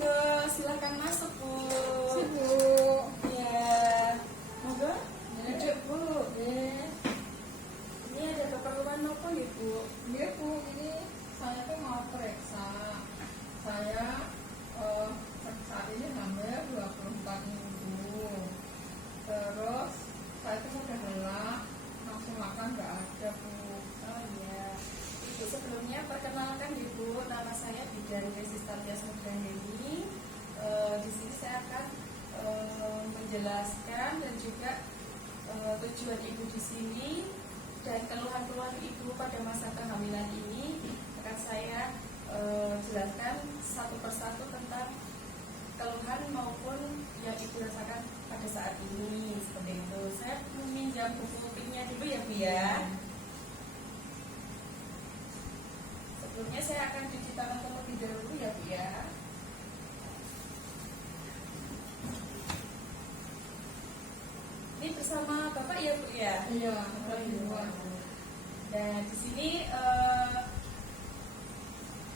monggo, silahkan masuk Bu. Bu. Ya, monggo. Ya. Duduk Bu. Ya. Ini ada keperluan apa nih Bu? Ya Bu, ini saya tuh mau periksa. Saya saat ini hamil 24 minggu. Terus saya tuh udah lelah, langsung makan nggak ada Bu. Oh iya. Ibu sebelumnya perkenalkan Ibu, nama saya Bidan Resistantias Mugraheni. Di sini saya akan menjelaskan dan juga tujuan Ibu di sini dan keluhan-keluhan Ibu pada masa kehamilan ini akan saya jelaskan satu persatu tentang keluhan maupun yang Ibu rasakan pada saat ini seperti itu. Saya meminjam buku piknya dulu ya Bu ya. Sebelumnya saya akan cuci tangan terlebih dahulu ya Bu ya. Ini bersama Bapak ya Bu ya. Iya, Dan di sini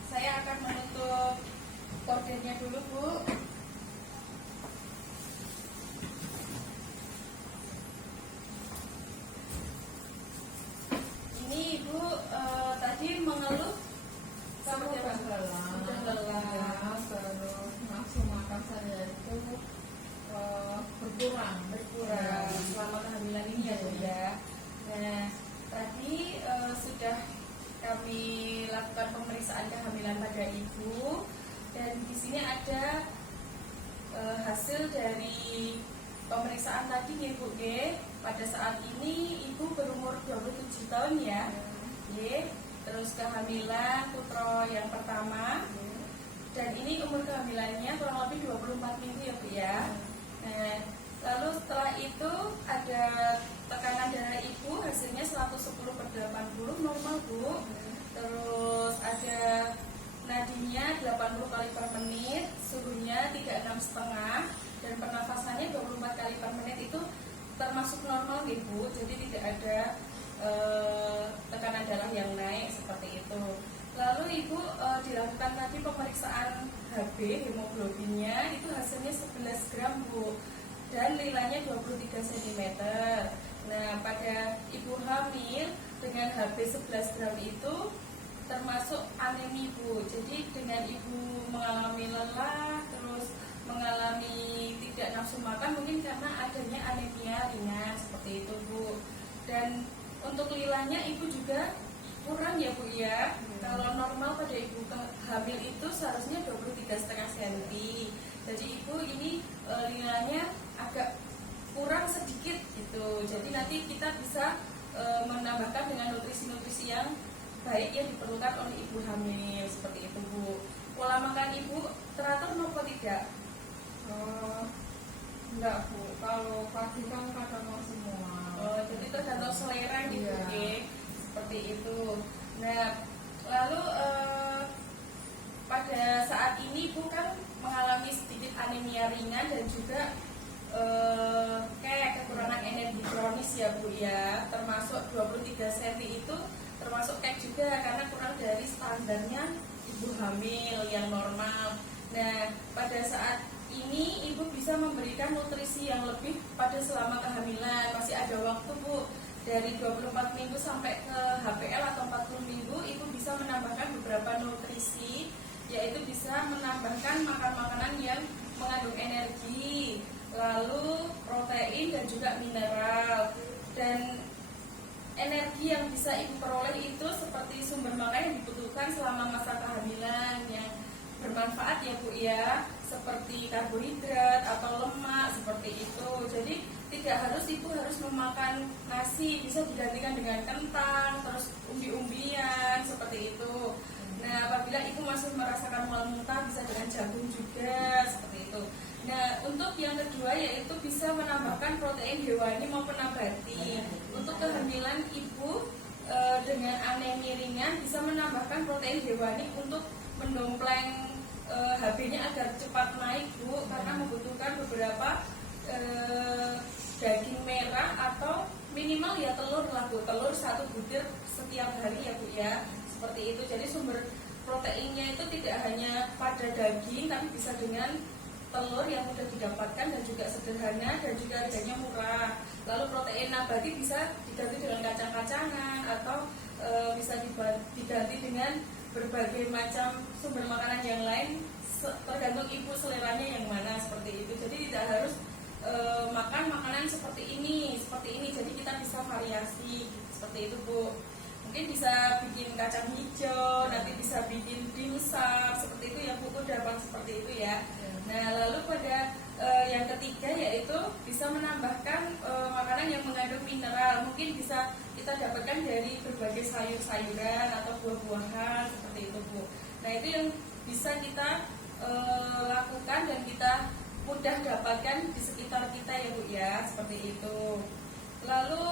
saya akan menutup kordennya dulu Bu. Ini Ibu tadi mengeluh Sama seperti apa? udah lelah. Sudah lelah. Ya, terus langsung makan saya itu berkurang. Berkurang selama kehamilan ini ya Bu ya. Nah tadi sudah kami lakukan pemeriksaan kehamilan pada Ibu dan di sini ada hasil dari pemeriksaan tadi ya Bu ya. Pada saat ini Ibu berumur 27 tahun ya. Ya. Terus kehamilan putra yang pertama. Dan ini umur kehamilannya kurang lebih 24 minggu ya Bu ya. Nah, lalu setelah itu ada tekanan darah Ibu hasilnya 110/80 normal Bu. Terus ada nadinya 80 kali per menit, suhunya 36,5 dan pernafasannya 24 kali per menit itu termasuk normal nih Bu. Jadi tidak ada tekanan darah yang naik seperti itu. Lalu Ibu dilakukan tadi pemeriksaan HB hemoglobinnya itu hasilnya 11 gram Bu dan nilainya 23 cm. Nah pada Ibu hamil dengan HB 11 gram itu termasuk anemi Bu. Jadi dengan Ibu mengalami lelah terus mengalami tidak nafsu makan mungkin karena adanya anemia ringan seperti itu Bu. Dan untuk lilanya Ibu juga kurang ya Bu ya. Kalau normal pada Ibu hamil itu seharusnya 23,5 cm. Jadi Ibu ini lilanya agak kurang sedikit gitu. Jadi nanti kita bisa menambahkan dengan nutrisi-nutrisi yang baik yang diperlukan oleh Ibu hamil seperti itu Bu. Pola makan Ibu teratur maupun tidak? Enggak Bu, kalau pagi kan kadang mau semua. Jadi tergantung selera gitu Iya. ya. Seperti itu. Nah, lalu pada saat ini Ibu kan mengalami sedikit anemia ringan dan juga kayak kekurangan energi kronis ya Bu ya. Termasuk 23 cm itu termasuk kayak juga karena kurang dari standarnya Ibu hamil yang normal. Nah, pada saat ini Ibu bisa memberikan nutrisi yang lebih pada selama kehamilan. Masih ada waktu Bu. Dari 24 minggu sampai ke HPL atau 40 minggu Ibu bisa menambahkan beberapa nutrisi, yaitu bisa menambahkan makan-makanan yang mengandung energi, lalu protein dan juga mineral. Dan energi yang bisa Ibu peroleh itu seperti sumber makan yang dibutuhkan selama masa kehamilan yang bermanfaat ya Bu ya, seperti karbohidrat atau lemak seperti itu. Jadi tidak harus Ibu harus memakan nasi, bisa digantikan dengan kentang, terus umbi-umbian seperti itu. Nah, apabila Ibu masih merasakan mual muntah bisa dengan jagung juga seperti itu. Nah, untuk yang kedua yaitu bisa menambahkan protein hewani maupun nabati. Untuk kehamilan Ibu dengan anemia ringan bisa menambahkan protein hewani untuk mendompleng HB-nya agar cepat naik Bu, karena membutuhkan beberapa daging merah atau minimal ya telur lah Bu, telur 1 butir setiap hari ya Bu ya, seperti itu. Jadi sumber proteinnya itu tidak hanya pada daging, tapi bisa dengan telur yang mudah didapatkan dan juga sederhana dan juga harganya murah. Lalu protein nabati bisa diganti dengan kacang-kacangan atau bisa diganti dengan berbagai macam sumber makanan yang lain, tergantung ibu seleranya yang mana, seperti itu. Jadi tidak harus makan makanan seperti ini. Jadi kita bisa variasi seperti itu, Bu. Mungkin bisa bikin kacang hijau, nanti bisa bikin dimsum seperti itu ya, Bu. Kudapan seperti itu ya. Nah, lalu pada yang ketiga yaitu bisa menambahkan makanan yang mengandung mineral. Mungkin bisa kita dapatkan dari berbagai sayur-sayuran atau buah-buahan seperti itu, Bu. Nah, itu yang bisa kita lakukan dan kita mudah dapatkan di sekitar kita ya, Bu ya, seperti itu. Lalu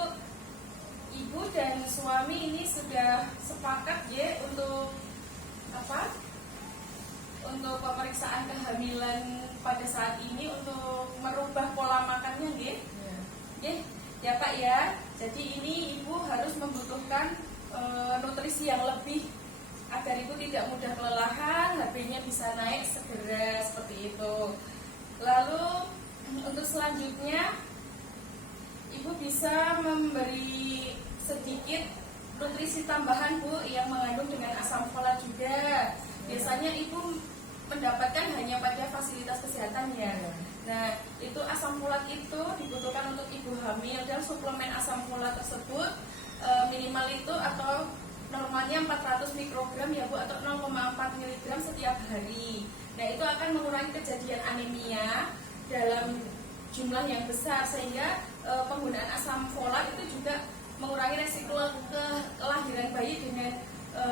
ibu dan suami ini sudah sepakat ya untuk apa? Untuk pemeriksaan kehamilan pada saat ini untuk merubah pola makannya, nggih? Ya Pak ya. Jadi ini ibu harus membutuhkan nutrisi yang lebih agar ibu tidak mudah kelelahan, HB-nya bisa naik segera seperti itu. Lalu untuk selanjutnya ibu bisa memberi sedikit nutrisi tambahan, Bu, yang mengandung dengan asam folat juga. Biasanya ibu mendapatkan hanya pada fasilitas kesehatan ya. Nah, itu asam folat itu dibutuhkan untuk ibu hamil, dan suplemen asam folat tersebut minimal itu atau normalnya 400 mikrogram ya, Bu, atau 0,4 mg setiap hari. Nah, itu akan mengurangi kejadian anemia dalam jumlah yang besar, sehingga penggunaan asam folat itu juga mengurangi resiko kelahiran bayi dengan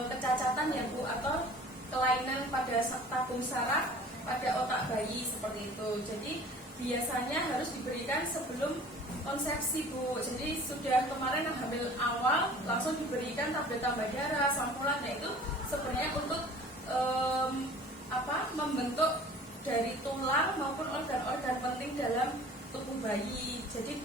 kecacatan ya, Bu, atau kelainan pada tabung saraf pada otak bayi seperti itu. Jadi biasanya harus diberikan sebelum konsepsi, Bu. Jadi sudah kemarin yang hamil awal langsung diberikan tablet tambah darah, asam folat. Nah, itu sebenarnya untuk membentuk dari tulang maupun organ-organ penting dalam tubuh bayi. Jadi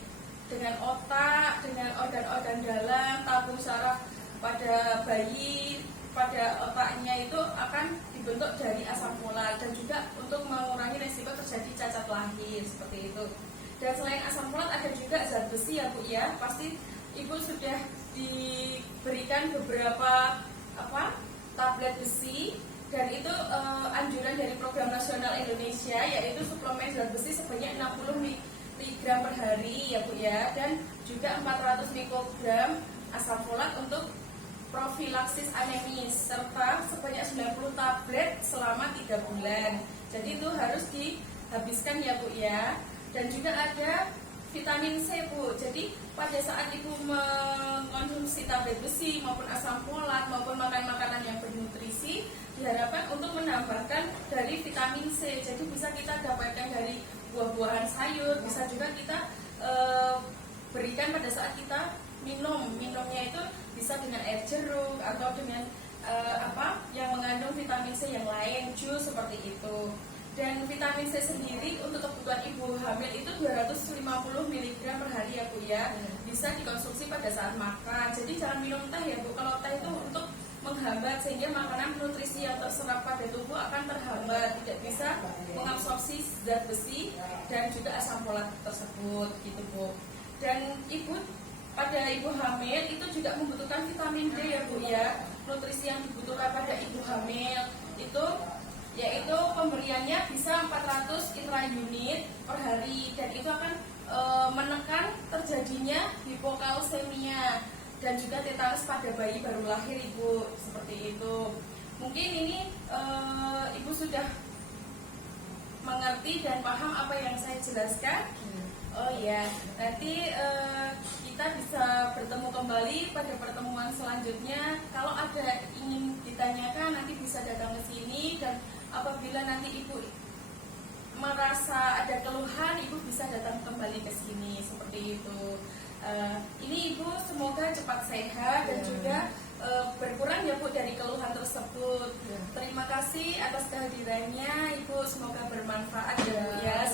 dengan otak, dengan organ-organ dalam, tabung saraf pada bayi, pada otaknya itu akan dibentuk dari asam folat, dan juga untuk mengurangi resiko terjadi cacat lahir seperti itu. Dan selain asam folat ada juga zat besi ya, Bu ya. Pasti ibu sudah diberikan beberapa tablet besi, dan itu anjuran dari Program Nasional Indonesia, yaitu suplemen zat besi sebanyak 60 mg per hari ya, Bu ya, dan juga 400 mikrogram asam folat untuk profilaksis anemis, serta sebanyak 90 tablet selama 3 bulan. Jadi itu harus dihabiskan ya, Bu ya. Dan juga ada vitamin C, Bu. Jadi pada saat ibu mengkonsumsi tablet besi maupun asam folat maupun makan makanan yang bernutrisi, diharapkan untuk menambahkan dari vitamin C. Jadi bisa kita dapatkan dari buah-buahan, sayur, bisa juga kita berikan pada saat kita minumnya itu bisa dengan air jeruk atau dengan yang mengandung vitamin C yang lain, jus seperti itu. Dan vitamin C sendiri untuk kebutuhan ibu hamil itu 250 mg per hari ya, Bu ya. Bisa dikonsumsi pada saat makan. Jadi jangan minum teh ya, Bu. Kalau teh itu untuk menghambat, sehingga makanan nutrisi yang terserap pada tubuh akan terhambat, tidak bisa mengabsorpsi zat besi dan juga asam folat tersebut gitu, Bu. Dan pada ibu hamil itu juga membutuhkan vitamin D ya, Bu ya. Nutrisi yang dibutuhkan pada ibu hamil itu yaitu pemberiannya bisa 400 intraunit per hari, dan itu akan menekan terjadinya hipokalsemia dan juga tetanus pada bayi baru lahir, Ibu, seperti itu. Mungkin ini Ibu sudah mengerti dan paham apa yang saya jelaskan. Oh ya, nanti kita bisa bertemu kembali pada pertemuan selanjutnya. Kalau ada ingin ditanyakan, nanti bisa datang ke sini, dan apabila nanti ibu merasa ada keluhan, ibu bisa datang kembali ke sini seperti itu. Ini ibu semoga cepat sehat dan juga berkurang ya, Bu, dari keluhan tersebut. Terima kasih atas kehadirannya, Ibu. Semoga bermanfaat ya, Bu ya.